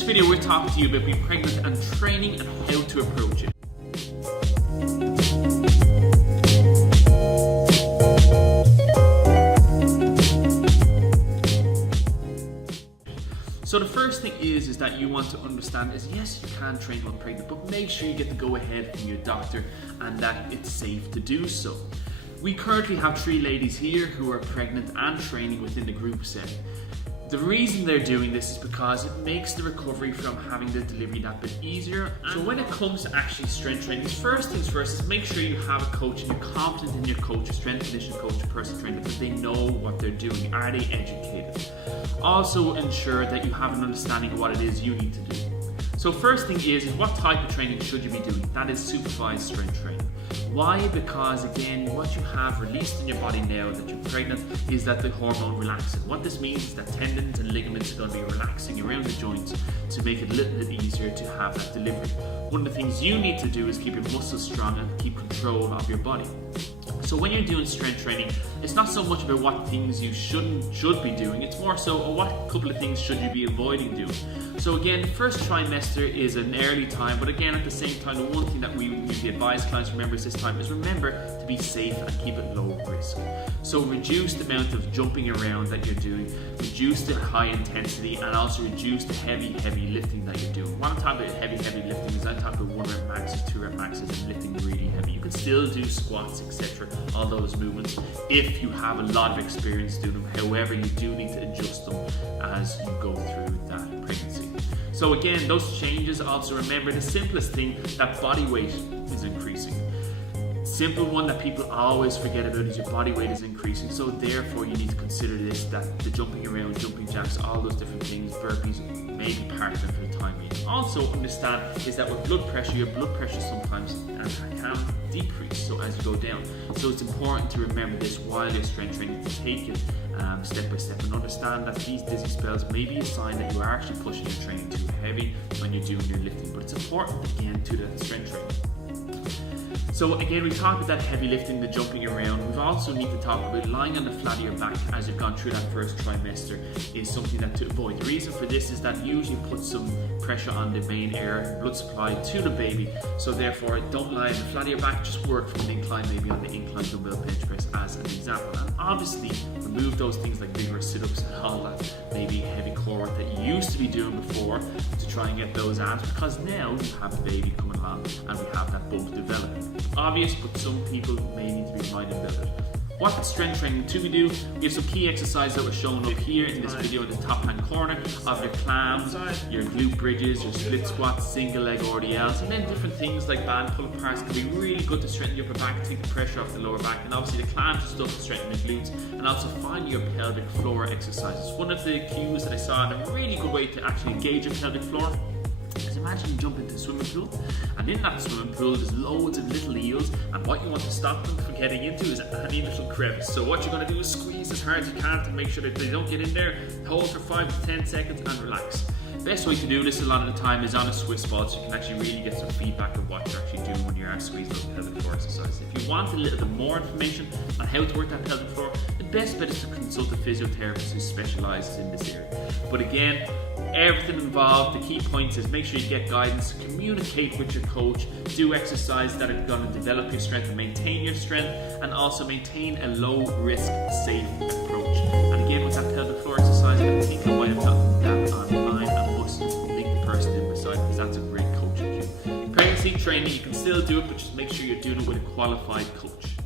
this video we're talking to you about being pregnant and training and how to approach it. So the first thing is that you want to understand is, yes, you can train while pregnant, but make sure you get the go ahead from your doctor and that it's safe to do so. We currently have 3 ladies here who are pregnant and training within the group setting. The reason they're doing this is because it makes the recovery from having the delivery that bit easier. So when it comes to actually strength training, first things first is make sure you have a coach and you're confident in your coach, a strength conditioning coach, a personal trainer, that they know what they're doing. Are they educated? Also ensure that you have an understanding of what it is you need to do. So first thing is what type of training should you be doing? That is supervised strength training. Why? Because again, what you have released in your body now that you're pregnant is that the hormone relaxing. What this means is that tendons and ligaments are going to be relaxing around the joints to make it a little bit easier to have that delivery. One of the things you need to do is keep your muscles strong and keep control of your body. So when you're doing strength training, it's not so much about what things you should be doing, it's more so what couple of things should you be avoiding doing. So again, the first trimester is an early time, but again at the same time, the one thing that we usually advise clients remember this time is remember to be safe and keep it low risk. So reduce the amount of jumping around that you're doing, reduce the high intensity, and also reduce the heavy lifting that you're doing. When I'm talking about heavy lifting is I'm talking about 1 rep maxes, 2 rep maxes, and lifting really heavy. You can still do squats, etc., all those movements if you have a lot of experience doing them. However, you do need to adjust them as you go through that pregnancy. So again, those changes, also remember the simplest thing, that body weight is increasing. Simple one that people always forget about is your body weight is increasing, so therefore you need to consider this, that the jumping around, jumping jacks, all those different things, burpees, may be part of it for the time being. Also understand is that with blood pressure, your blood pressure sometimes can decrease so as you go down. So it's important to remember this while you're strength training, to take it step by step and understand that these dizzy spells may be a sign that you are actually pushing your training too heavy when you're doing your lifting, but it's important again to the strength training. So again, we talked about that heavy lifting, the jumping around. We also need to talk about lying on the flat of your back as you've gone through that first trimester is something that to avoid. The reason for this is that usually puts some pressure on the main air blood supply to the baby. So therefore, don't lie on the flat of your back, just work from an incline, maybe on the incline dumbbell bench press as an example. And obviously, remove those things like vigorous sit-ups and all that, maybe heavy core work that you used to be doing before to try and get those abs, because now you have a baby coming along and we have that bump developing. Obvious, but some people may need to be reminded about it. What strength training do we do? We have some key exercises that we're showing up here in this video in the top hand corner of your clams, your glute bridges, your split squats, single leg RDLs, and then different things like band pull aparts can be really good to strengthen your upper back, take the pressure off the lower back, and obviously the clams and stuff to strengthen the glutes, and also find your pelvic floor exercises. One of the cues that I saw and a really good way to actually engage your pelvic floor is imagine you jump into a swimming pool, and in that swimming pool there's loads of little eels, and what you want to stop them from getting into is any little crevice. So what you're going to do is squeeze as hard as you can to make sure that they don't get in there, hold for 5 to 10 seconds and relax. Best way to do this a lot of the time is on a Swiss ball, so you can actually really get some feedback of what you're actually doing when you're squeezing those pelvic floor exercises. If you want a little bit more information on how to work that pelvic floor, the best bet is to consult a physiotherapist who specialises in this area. But again, everything involved, the key points is make sure you get guidance, communicate with your coach, do exercises that are going to develop your strength and maintain your strength, and also maintain a low risk, safe approach. And again, with that pelvic floor exercise, I think I might have gotten that online and must link the person in beside, because that's a great coaching cue. Pregnancy training, you can still do it, but just make sure you're doing it with a qualified coach.